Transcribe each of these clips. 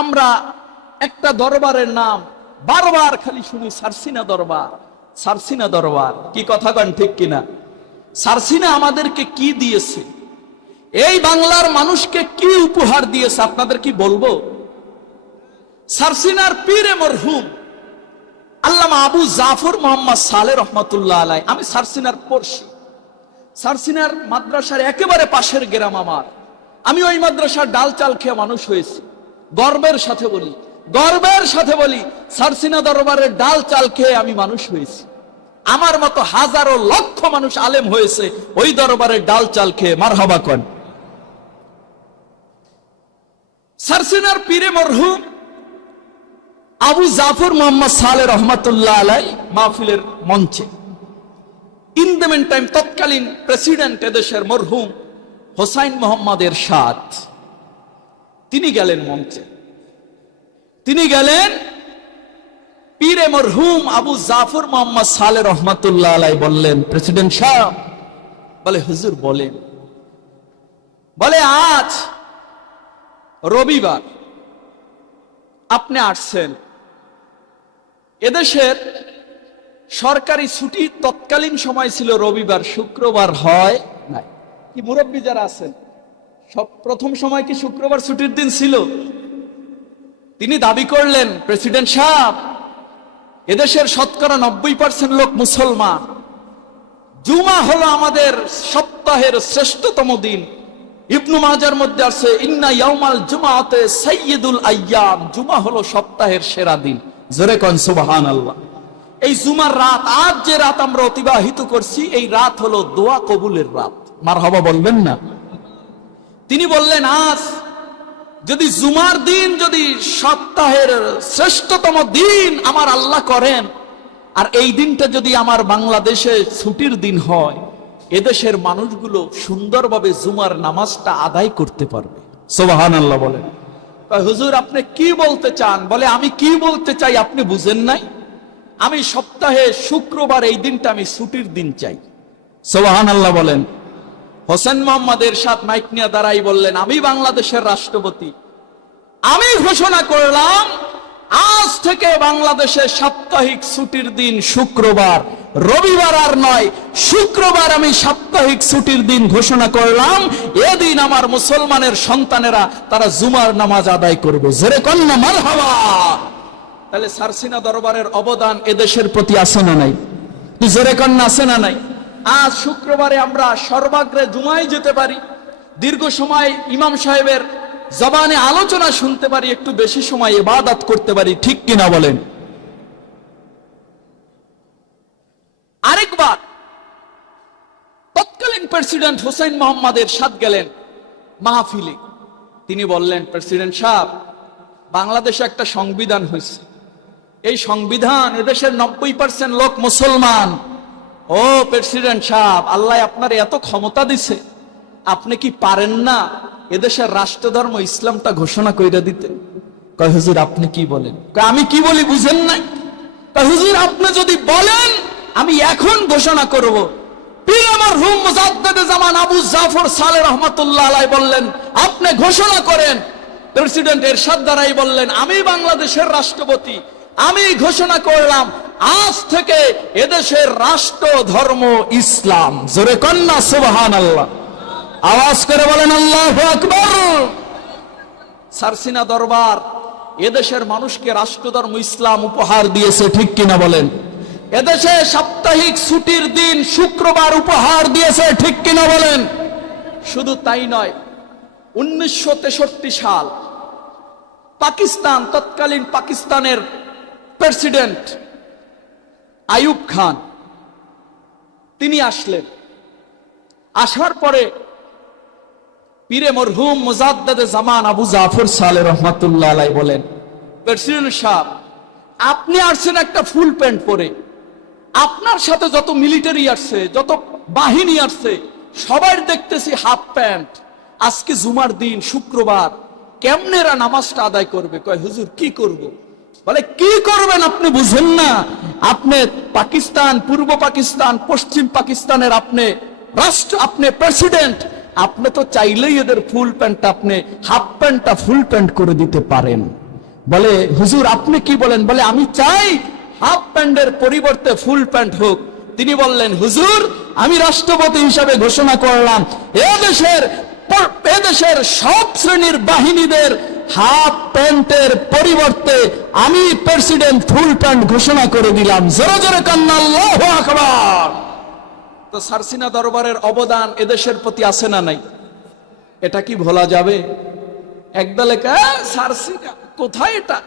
আমরা একটা দরবারের নাম বারবার খালি শুনি, সারসিনা দরবার, সারসিনা দরবার। কি কথা কন, ঠিক কিনা? সারসিনা আমাদেরকে কি দিয়েছে, এই বাংলার মানুষকে কি উপহার দিয়েছে আপনাদের কি বলবো? সারসিনার পীরে মরহুম আল্লামা আবু জাফর মোহাম্মদ সালেহ রহমাতুল্লাহ আলাই, আমি সারসিনার পড়ছি, সারসিনার মাদ্রাসার একেবারে পাশের গ্রাম আমার। আমি ওই মাদ্রাসার ডাল চাল খেয়ে মানুষ হয়েছি। গর্বের সাথে বলি, গর্বের সাথে বলি, সারসিনা দরবারের ডাল চাল খেয়ে আমি মানুষ হয়েছি। আমার মতো হাজারো লক্ষ মানুষ আলেম হয়েছে ওই দরবারের ডাল চাল খেয়ে। মারহাবা কন। সারসিনার পীরে মরহুম আবু জাফর মোহাম্মদ সালেহ রহমাতুল্লাহ আলাই মাহফিলের মঞ্চে, ইন দ্য মেন টাইম তৎকালীন প্রেসিডেন্ট এদেশের মরহুম হোসাইন মোহাম্মদ এরশাদ, তিনি গেলেন মঞ্চে। তিনি গেলেন, পীরে মরহুম আবু জাফর মোহাম্মদ সালেহ রহমাতুল্লাহ আলাই বললেন, প্রেসিডেন্ট সাহেব, বলে হুজুর বলেন। বলে আজ রবিবার, আপনি আসছেন, এদেশের সরকারি ছুটি তৎকালীন সময় ছিল রবিবার, শুক্রবার হয় নাই। কি মুরব্বী যারা আছেন, সব প্রথম সময় কি শুক্রবার ছুটির দিন ছিল? তিনি দাবি করলেন, প্রেসিডেন্ট সাহেব, এদেশের শতকরা 90% লোক মুসলমান, জুমা হলো আমাদের সপ্তাহের শ্রেষ্ঠতম দিন। ইবনু মাজার মধ্যে আছে, ইন্না ইয়াউমাল জুমাতে সাইয়্যিদুল আইয়াম, জুমা হলো সপ্তাহের সেরা দিন। জোরে কোন সুবহানাল্লাহ। এই জুমার রাত, আজ যে রাত আমরা অতিবাহিত করছি, এই রাত হলো দোয়া কবুলের রাত। মারহাবা বলবেন না? তিনি বললেন, আজ যদি জুমার দিন, যদি সপ্তাহের শ্রেষ্ঠতম দিন আমার আল্লাহ করেন, আর এই দিনটা যদি আমার বাংলাদেশে ছুটির দিন হয়, এদেশের মানুষগুলো সুন্দরভাবে জুমার নামাজটা আদায় করতে পারবে। সুবহানাল্লাহ বলেন। হুজুর আপনি কি বলতে চান? বলে আমি কি বলতে চাই আপনি বুঝেন নাই? আমি সপ্তাহে শুক্রবার এই দিনটা আমি ছুটির দিন চাই। সুবহানাল্লাহ বলেন। হোসেন মোহাম্মদ এরশাদ মাইক নিয়ে দাঁড়াই বললেন, আমি বাংলাদেশের রাষ্ট্রপতি, আমি ঘোষণা করলাম আজ থেকে বাংলাদেশের সাপ্তাহিক ছুটির দিন শুক্রবার, রবিবার আর নয়, শুক্রবার আমি সাপ্তাহিক ছুটির দিন ঘোষণা করলাম। এদিন আমার মুসলমানের সন্তানেরা তারা জুমার নামাজ আদায় করবে। জোরে কন্যা মারহাবা। তাহলে সারসিনা দরবারের অবদান এদেশের প্রতি আছে না নাই? জোরে কন্যা আছে না নাই? আজ শুক্রবারে আমরা সর্বাগ্রে জুমায় যেতে পারি, দীর্ঘ সময় ইমাম সাহেবের জবানে আলোচনা শুনতে পারি, একটু বেশি সময় ইবাদত করতে পারি, ঠিক কিনা বলেন? আরেকবার তৎকালীন প্রেসিডেন্ট হোসেন মোহাম্মদ এরশাদ গেলেন মাহফিলে। তিনি বললেন, প্রেসিডেন্ট সাহেব, বাংলাদেশে একটা সংবিধান হয়েছে, এই সংবিধান, এদেশের 90% লোক মুসলমান। ও প্রেসিডেন্ট সাহেব, আল্লাহ আপনার এত ক্ষমতা দিছে, আপনি কি পারেন না এদেশের রাষ্ট্রধর্ম ইসলামটা ঘোষণা কইরা দিতে? কয় হুজুর আপনি কি বলেন? কয় আমি কি বলি বুঝেন না? কয় হুজুর আপনি যদি বলেন আমি এখন ঘোষণা করব। পীর মরহুম মুজাদ্দিদে জামান আবু জাফর সালেহ রহমাতুল্লাহ আলাইহি বললেন, আপনি ঘোষণা করেন। প্রেসিডেন্ট এরশাদ দাঁড়াই বললেন, আমি বাংলাদেশের রাষ্ট্রপতি, আমি ঘোষণা করলাম আজ থেকে এদেশের রাষ্ট্র ধর্ম ইসলাম। জোরে কন্যা সুবহানাল্লাহ। আওয়াজ করে বলেন আল্লাহু আকবার। সারসিনা দরবার এদেশের মানুষকে রাষ্ট্রধর্ম ইসলাম উপহার দিয়েছে, ঠিক কিনা বলেন? এদেশে সাপ্তাহিক ছুটির দিন শুক্রবার উপহার দিয়েছে, ঠিক কিনা বলেন? শুধু তাই নয়, 1963 সাল পাকিস্তান, তৎকালীন পাকিস্তানের প্রেসিডেন্ট আইয়ুব খান, তিনি আসলেন। আসার পরে পীরে মরহুম মুজাদ্দিদে জামান আবু জাফর সালেহ রহমাতুল্লাহ আলাইহি বলেন, প্রেসিডেন্ট সাহেব, আপনি আসছেন একটা ফুল প্যান্ট পরে, আপনার সাথে যত মিলিটারি আসছে, যত বাহিনী আসছে, সবাই দেখতেছি হাফ প্যান্ট। আজকে জুমার দিন শুক্রবার, কেমনে এরা নামাজটা আদায় করবে? কয় হুজুর কি করব? বলে কি করবেন আপনি বুঝেন না? আপনি পাকিস্তান, পূর্ব পাকিস্তান, পশ্চিম পাকিস্তানের আপনি রাষ্ট্র, আপনি প্রেসিডেন্ট, আপনি তো চাইলেই এদের ফুল প্যান্ট, আপনি হাফ প্যান্টটা ফুল প্যান্ট করে দিতে পারেন। বলে হুজুর আপনি কি বলেন? বলে আমি চাই হাফ প্যান্টের পরিবর্তে ফুল প্যান্ট হোক। তিনি বললেন হুজুর আমি রাষ্ট্রপতি হিসাবে ঘোষণা করলাম এদেশের সব শ্রেণীর বাহিনীদের হাফ প্যান্টের পরিবর্তে আমি প্রেসিডেন্ট ফুল প্যান্ট ঘোষণা করে দিলাম। জোরে জোরে কান্না আল্লাহু আকবার। তো সারসিনা দরবারের অবদান এদেশের প্রতি আছে না নাই? এটা কি ভোলা যাবে? একদলে সারসিনা কোথায় এটা?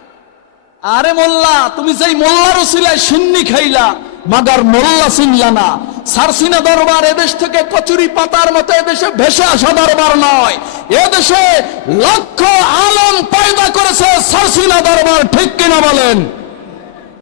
আরে মোল্লা, তুমি যেই মোল্লার উসিলায় সুন্নি খাইলা মাগার মোল্লা চিনলা না। সারসিনা দরবার এদেশ থেকে কচুরি পাতার মতো এদেশে ভেসে আসা দরবার নয়, এদেশে লক্ষ আলম পয়দা করেছে সারসিনা দরবার। ঠিক কিনা বলেন?